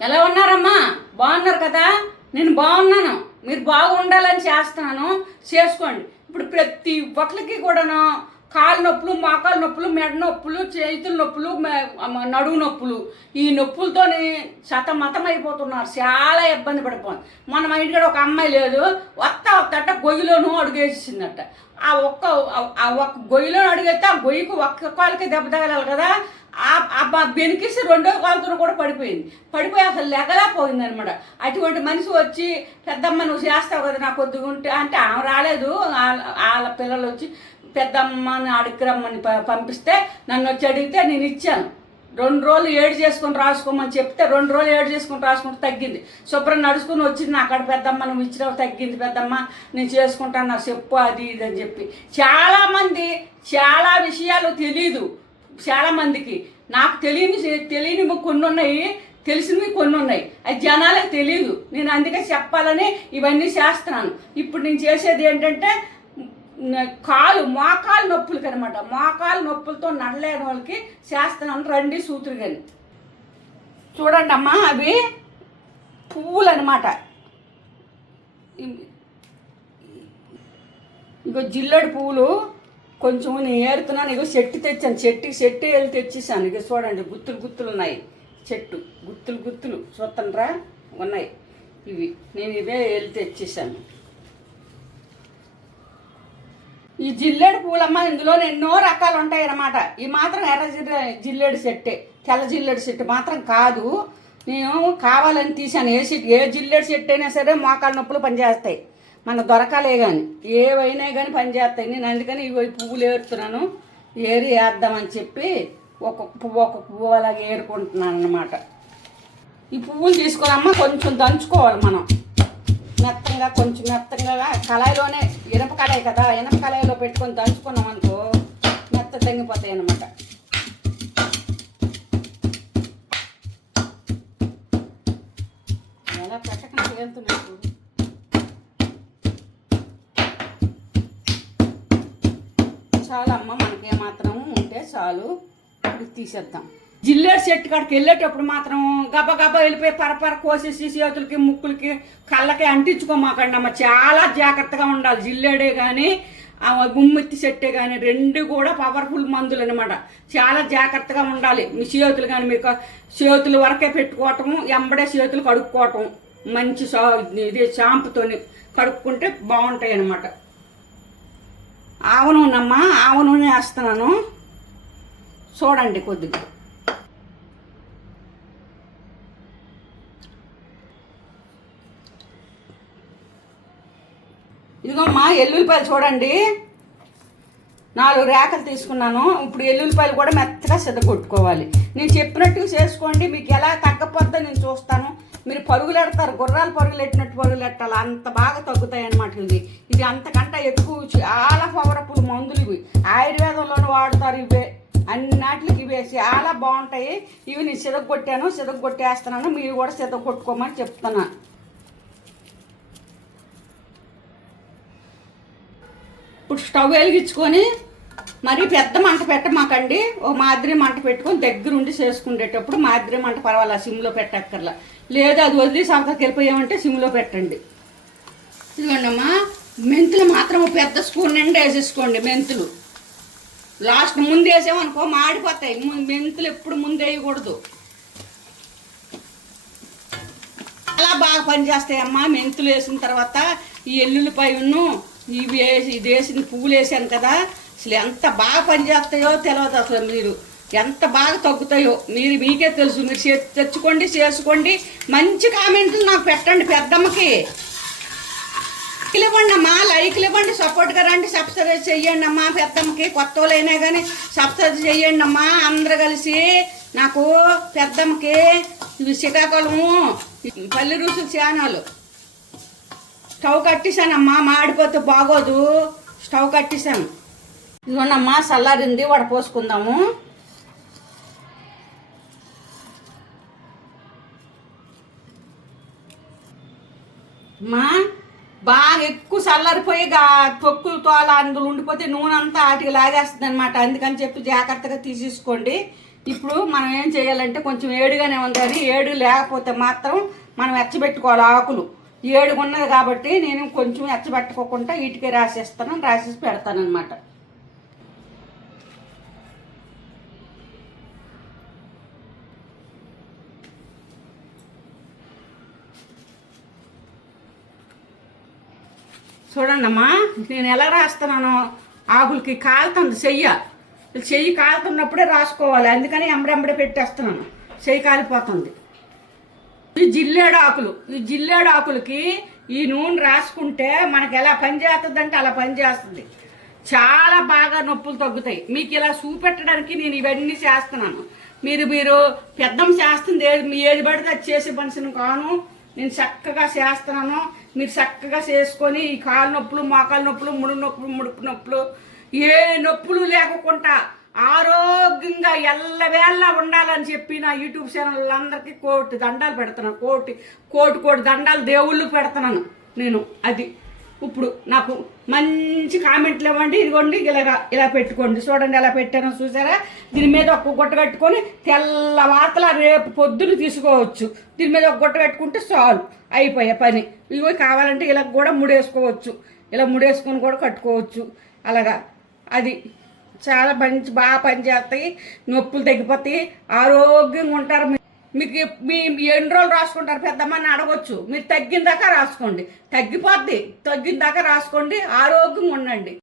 ఎలా ఉన్నారమ్మా? బాగున్నారు కదా? నేను బాగున్నాను. మీరు బాగుండాలని చేస్తున్నాను. చేసుకోండి. ఇప్పుడు ప్రతి ఒక్కరికి కూడాను కాలు నొప్పులు మోకాలు నొప్పులు మెడ నొప్పులు చేతుల నొప్పులు నడువు నొప్పులు. ఈ నొప్పులతోని సతమతం అయిపోతున్నారు చాలా ఇబ్బంది పడిపోయింది మన మా ఇంటికాడ ఒక అమ్మాయి లేదు. వస్తా వస్తట గొయ్యిలోనూ అడుగేసిందట ఆ ఒక్క ఆ- ఒక్క గొయ్యిలో అడిగేస్తే ఆ గొయ్యికి ఒక్క కాలుకే దెబ్బ తగలాలి కదా. బెనికిసి రెండో కాలుతో కూడా పడిపోయింది. పడిపోయి అసలు లెగలేకపోయింది అనమాట అటువంటి మనిషి వచ్చి పెద్దమ్మ నువ్వు చేస్తావు కదా నాకు కొద్దిగా ఉంటే అంటే ఆమె రాలేదు. వాళ్ళ వాళ్ళ పిల్లలు వచ్చి పెద్దమ్మని అడిగి రమ్మని ప- పంపిస్తే నన్ను వచ్చి అడిగితే నేను ఇచ్చాను. రెండు రోజులు ఏడు చేసుకొని రాసుకోమని చెప్తే రెండు రోజులు ఏడు చేసుకొని రాసుకుంటే తగ్గింది. శుభ్రం నడుచుకుని వచ్చింది నా అక్కడ పెద్దమ్మ నువ్వు ఇచ్చినావు తగ్గింది పెద్దమ్మ నేను చేసుకుంటాను నాకు చెప్పు అది ఇది అని చెప్పి. చాలామంది చాలా విషయాలు తెలీదు. చాలా మందికి. నాకు తెలియని తెలియని కొన్ని ఉన్నాయి తెలిసినవి కొన్ని ఉన్నాయి అది జనాలకు తెలియదు నేను అందుకే చెప్పాలని ఇవన్నీ చేస్తున్నాను. ఇప్పుడు నేను చేసేది ఏంటంటే కాలు మోకాలు నొప్పులకి అనమాట మోకాలు నొప్పులతో నడలేని వాళ్ళకి చేస్తున్నాను. రండి సూతురు కానీ చూడండి అమ్మా అవి పువ్వులు అనమాట ఇగో జిల్లడి పువ్వులు. కొంచెం నేను ఏరుతున్నాను ఇగో చెట్టు తెచ్చాను. చెట్టు చెట్టు వెళ్ళి తెచ్చేసాను. ఇక చూడండి గుత్తులు గుత్తులు ఉన్నాయి. చెట్టు గుత్తులు గుత్తులు. చూస్తానరా ఉన్నాయి. ఇవి నేను ఇవే వెళ్ళి తెచ్చేసాను. ఈ జిల్లేడు పూలమ్మ ఇందులో ఎన్నో రకాలు ఉంటాయి అన్నమాట ఈ మాత్రం ఎర్ర జిల్ల జిల్లేడు చెట్టే. తెల్ల జిల్లేడు చెట్టు మాత్రం కాదు. నేను కావాలని తీసాను ఏ సెట్ ఏ జిల్లేడు చెట్టు అయినా సరే మోకాళ్ళ నొప్పులు పనిచేస్తాయి. మన దొరకాలే కానీ ఏవైనా కానీ పనిచేస్తాయి నేను అందుకని ఇవి పువ్వులు ఏరుతున్నాను. ఏరి వేద్దామని చెప్పి ఒక్కొక్క పువ్వు ఒక్కొక్క పువ్వు అలాగే ఏరుకుంటున్నాను అనమాట ఈ పువ్వులు తీసుకురమ్మ కొంచెం దంచుకోవాలి మనం. మెత్తంగా కొంచెం మెత్తంగా కళాయిలోనే ఇనప కళాయి కదా ఇనప కళాయిలో పెట్టుకొని దంచుకున్నాం అనుకో మెత్త తెంగిపోతాయి అనమాట ఎలా పెట్టకుండా వెళ్తున్నాడు చాలు అమ్మ మనకే మాత్రం ఉంటే చాలు. ఇప్పుడు తీసేద్దాం. జిల్లేడు చెట్టు కాడికి వెళ్ళేటప్పుడు మాత్రం గబ గబ వెళ్ళిపోయి పరపర కోసేసి చేతులకి ముక్కులకి కళ్ళకి అంటించుకోమాకండి అమ్మ చాలా జాగ్రత్తగా ఉండాలి. జిల్లేడే కానీ ఆ గుమ్మెత్తి చెట్టే కానీ రెండు కూడా పవర్ఫుల్ మందులు అనమాట చాలా జాగ్రత్తగా ఉండాలి. మీ చేతులు కానీ మీకు చేతులు వరకే పెట్టుకోవటం ఎంబడే చేతులు కడుక్కోవటం. మంచి షా ఇది షాంపుతోని కడుక్కుంటే బాగుంటాయి అన్నమాట ఆవ నూనెమ్మా ఆవ నూనె వేస్తున్నాను. చూడండి కొద్దిగా. ఇదిగోమ్మా ఎల్లుల్లిపాయలు చూడండి. నాలుగు రేఖలు తీసుకున్నాను. ఇప్పుడు ఎల్లుల్లిపాయలు కూడా మెత్తగా సిద్ధ కొట్టుకోవాలి నేను చెప్పినట్టుగా చేసుకోండి. మీకు ఎలా తగ్గపోద్దో నేను చూస్తాను. మీరు పరుగులు ఎడతారు గుర్రాలు పరుగులు ఎట్టినట్టు పరుగులు ఎట్టాలి అంత బాగా తగ్గుతాయి అన్నమాట ఇది ఇది అంతకంటే ఎక్కువ చాలా పవర్ఫుల్ మందులు ఇవి. ఆయుర్వేదంలోనే వాడతారు ఇవే. అన్నిటికి ఇవే. చాలా బాగుంటాయి. ఇవి నేను సిదగొట్టాను సిదగొట్టేస్తున్నాను మీరు కూడా సిదగొట్టుకోమని చెప్తున్నాను ఇప్పుడు స్టవ్ వెలిగించుకొని మరి పెద్ద మంట పెట్టమాకండి. ఓ మాదిరి మంట పెట్టుకొని దగ్గరుండి చేసుకునేటప్పుడు మాదిరి మంట పర్వాలా సిమ్లో పెట్టక్కర్లా. లేదా అది వదిలి సంతకి వెళ్ళిపోయామంటే సిమ్లో పెట్టండి. ఇదిగోండి అమ్మా మెంతులు మాత్రం పెద్ద స్పూన్ నిండా వేసేసుకోండి మెంతులు. లాస్ట్ ముందు వేసామనుకో మాడిపోతాయి. మెంతులు ఎప్పుడు ముందు వేయకూడదు. చాలా బాగా పనిచేస్తాయమ్మా మెంతులు వేసిన తర్వాత ఈ ఎల్లుల్లిపాయను ఇవి వేసి ఇది వేసిన పువ్వులు వేసాను కదా అసలు ఎంత బాగా పనిచేస్తాయో తెలియదు అసలు మీరు. ఎంత బాగా తగ్గుతాయో. మీరు మీకే తెలుసు. మీరు తెచ్చుకోండి చేసుకోండి. మంచి కామెంట్లు నాకు పెట్టండి పెద్దమ్మకి. లైక్లు ఇవ్వండి అమ్మా లైక్లు ఇవ్వండి. సపోర్ట్గా రండి. సబ్స్క్రైబ్ చెయ్యండి అమ్మా పెద్దమ్మకి. కొత్త వాళ్ళైనా కానీ సబ్స్క్రైబ్ చెయ్యండి అమ్మా అందరు కలిసి నాకు పెద్దమ్మకి ఇది శ్రీకాకుళము పల్లె రుసులు ఛానల్. స్టవ్ కట్టేశానమ్మా. మాడిపోతే బాగోదు. స్టవ్ కట్టేశాను. ఇదిగోండమ్మా చల్లారింది వడపోసుకుందాము అమ్మా బాగా ఎక్కువ చల్లారిపోయిగా తొక్కులు తోల అందులో ఉండిపోతే నూనె అంతా ఆటికి లాగేస్తుంది అనమాట అందుకని చెప్పి జాగ్రత్తగా తీసేసుకోండి. ఇప్పుడు మనం ఏం చేయాలంటే కొంచెం ఏడుగానే ఉందని ఏడు లేకపోతే మాత్రం మనం ఎచ్చబెట్టుకోవాలి ఆకులు. ఏడుగున్నది కాబట్టి నేను కొంచెం ఎచ్చబెట్టుకోకుండా ఇటుకే రాసేస్తాను రాసేసి పెడతాను అనమాట చూడండి అమ్మా నేను ఎలా రాస్తున్నానో? ఆకులకి కాలుతుంది చెయ్య. చెయ్యి కాలుతున్నప్పుడే రాసుకోవాలి. అందుకని ఎంబడెంబడే పెట్టేస్తున్నాను. చెయ్యి కాలిపోతుంది. ఈ జిల్లేడు ఆకులు ఈ జిల్లేడు ఆకులకి ఈ నూనె రాసుకుంటే మనకి ఎలా పని చేస్తుంది అంటే అలా పని చేస్తుంది. చాలా బాగా నొప్పులు తగ్గుతాయి. మీకు ఇలా చూపెట్టడానికి నేను ఇవన్నీ చేస్తున్నాను. మీరు మీరు పెద్దం చేస్తుంది ఏది మీ ఏది పడితే అది చేసే మనిషిని కాను. నేను చక్కగా చేస్తున్నాను. మీరు చక్కగా చేసుకొని ఈ కాలు నొప్పులు మోకాలు నొప్పులు ముడు నొప్పులు ముడుపు నొప్పులు ఏ నొప్పులు లేకుండా ఆరోగ్యంగా ఎల్లవేళ ఉండాలని చెప్పి నా యూట్యూబ్ ఛానల్ అందరికీ కోటి దండాలు పెడుతున్నాను. కోటి కోటి కోటి దండాలు దేవుళ్ళు పెడుతున్నాను నేను. అది. ఇప్పుడు నాకు మంచి కామెంట్లు ఇవ్వండి. ఇదిగోండి ఇలా ఇలా పెట్టుకోండి. చూడండి ఎలా పెట్టానో చూసారా? దీని మీద ఒక గుట్ట కట్టుకొని తెల్ల వార్తల రేపు పొద్దున తీసుకోవచ్చు. దీని మీద ఒక గుట్ట కట్టుకుంటే చాలు అయిపోయే పని. ఇవి కావాలంటే ఇలా కూడా ముడేసుకోవచ్చు. ఇలా ముడేసుకొని కూడా కట్టుకోవచ్చు. అలాగా అది చాలా మంచి బాగా పనిచేస్తాయి. నొప్పులు తగ్గిపోతాయి. ఆరోగ్యంగా ఉంటారు మీకు మీ ఎన్ని రోజులు రాసుకుంటారు పెద్దమ్మని అడగొచ్చు. మీరు తగ్గిన దాకా రాసుకోండి. తగ్గిపోద్ది. తగ్గిన దాకా రాసుకోండి. ఆరోగ్యంగా ఉండండి.